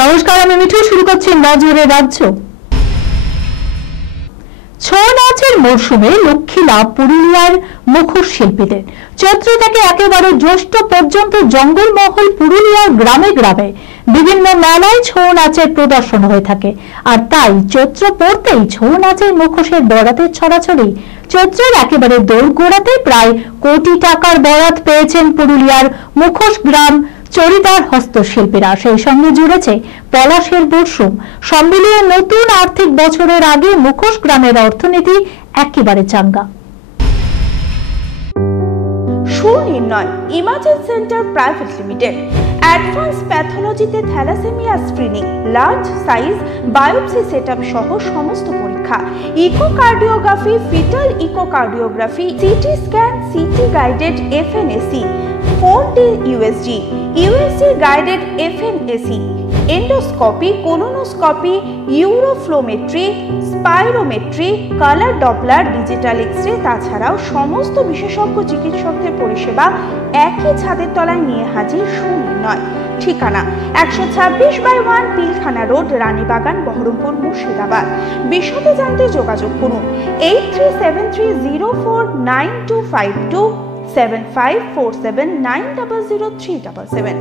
নমস্কার, আমি মিঠু। শুরু করছি নজরে রাজ্য। ছৌ নাচের মরশুমে লক্ষ্মী লাভ পুরুলিয়ার মুখোশ শিল্পীদের। চৈত্র থেকে একেবারে জ্যৈষ্ঠ পর্যন্ত জঙ্গলমহল পুরুলিয়ার গ্রামে গ্রামে বিভিন্ন মেলায় ছৌ নাচের প্রদর্শন হয়ে থাকে। আর তাই চৈত্র পড়তেই ছৌ নাচের মুখোশের বরাতের ছড়াছড়ি। চৈত্রের একেবারে দোরগোড়াতে প্রায় কোটি টাকার বরাত পেয়েছেন পুরুলিয়ার মুখোশ গ্রাম চরিদার হস্তশিল্পীরা। সেই সঙ্গে জুড়েছে পলাশের মরশুম। সম্মিলিয়ে নতুন আর্থিক বছরের আগে মুখোশ গ্রামের অর্থনীতি একেবারে চাঙ্গা। Sunirnay imaging centre private limited advance প্যাথোলজিতে thalassaemia screening, large size biopsy setup সহ সমস্ত পরীক্ষা, echocardiography, fetal echocardiography, CT scan, CT guided FNAC, 4D USG guided FNAC, endoscopy, colonoscopy, uroflowmetry, spirometry, colour Doppler, digital X-ray, তাছাড়াও সমস্ত বিশেষজ্ঞ চিকিৎসকদের পরিষেবা একই ছাদের তলায় নিয়ে হাজির সুনির্ণয়। ঠিকানা 126/1 পিলখানা রোড, রানীবাগান, বহরমপুর, মুর্শিদাবাদ। বিশদে জানতে যোগাযোগ করুন 8373049252 7547900377।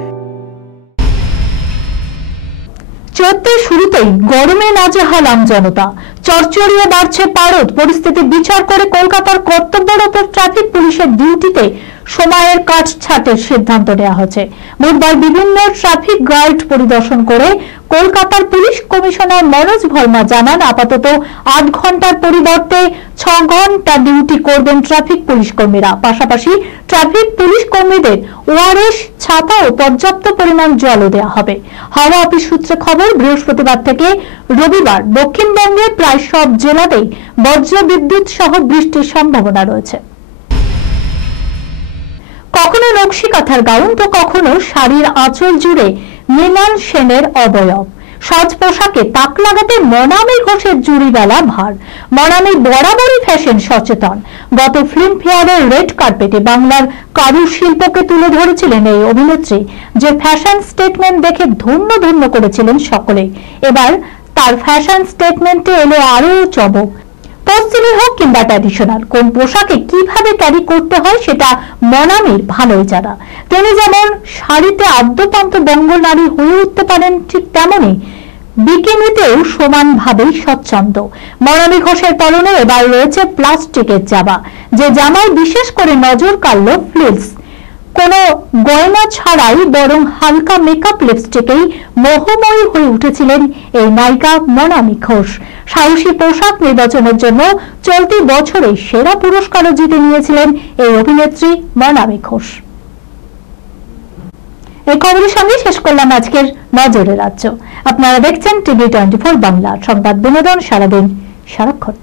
চৈত্রের শুরুতেই গরমে নাজেহাল আমজনতা। চড়চড়িয়ে বাড়ছে পারদ। পরিস্থিতি বিচার করে কলকাতার কর্তব্যরত ট্রাফিক পুলিশের ডিউটিতে সময়ের কাটছাঁটের সিদ্ধান্ত নেওয়া হয়েছে। বুধবার বিভিন্ন ট্রাফিক গার্ড পরিদর্শন করে কলকাতার পুলিশ কমিশনার মনোজ ভার্মা জানান, আপাতত 8 ঘন্টার পরিবর্তে 6 ঘন্টা ডিউটি করবেন ট্রাফিক পুলিশ কর্মীরা। পাশাপাশি ট্রাফিক পুলিশ কর্মীদের ওআরএস, ছাতা ও পর্যাপ্ত পরিমাণ জলও দেওয়া হবে। হাওয়া অফিস সূত্রে খবর, বৃহস্পতিবার থেকে রবিবার দক্ষিণবঙ্গের প্রায় সব জেলাতেই বজ্র বিদ্যুৎ সহ বৃষ্টির সম্ভাবনা রয়েছে। কখনো নকশি কাঁথার গাউন তো কখনো শাড়ির আঁচল জুড়ে মৃণাল সেনের অবয়ব। সাজ পোশাকে তাক লাগাতে মনামী ঘোষের জুড়ি বেলা ভার। মনামী বরাবরই ফ্যাশন সচেতন। গত ফিল্মফেয়ারের রেড কার্পেটে বাংলার কারুশিল্পকে তুলে ধরেছিলেন এই অভিনেত্রী, যে ফ্যাশন স্টেটমেন্ট দেখে ধন্য ধন্য করেছিলেন সকলেই। এবার তার ফ্যাশন স্টেটমেন্টে এলো আরো চমক। পশ্চিমী হোক কিংবা ট্র্যাডিশনাল, কোন পোশাকে কিভাবে ক্যারি করতে হয় সেটা মনামীর ভালোই জানা। তিনি যেমন শাড়িতে আদ্যপান্ত বঙ্গ নারী হয়ে উঠতে পারেন, ঠিক তেমনি বিকিনিতেও সমানভাবেই স্বচ্ছন্দ। মনামী ঘোষের পরনে এবার রয়েছে প্লাস্টিকের জামা, যে জামায় বিশেষ করে নজর কাড়ল ফ্লিলস। কোনো গয়না ছাড়াই বরং হালকা মেকআপ লিপস্টিকেই মোহময়ী হয়ে উঠেছিলেন এই নায়িকা মনামী ঘোষ। সাহসী পোশাক নির্বাচনের জন্য চলতি বছরে সেরা পুরস্কারও জিতে নিয়েছিলেন এই অভিনেত্রী মনামী ঘোষ। এই খবরের সঙ্গে শেষ করলাম আজকের নজরে রাজ্য। আপনারা দেখছেন টিভি 24 বাংলা, সংবাদ বিনোদন সারাদিন সারাক্ষণ।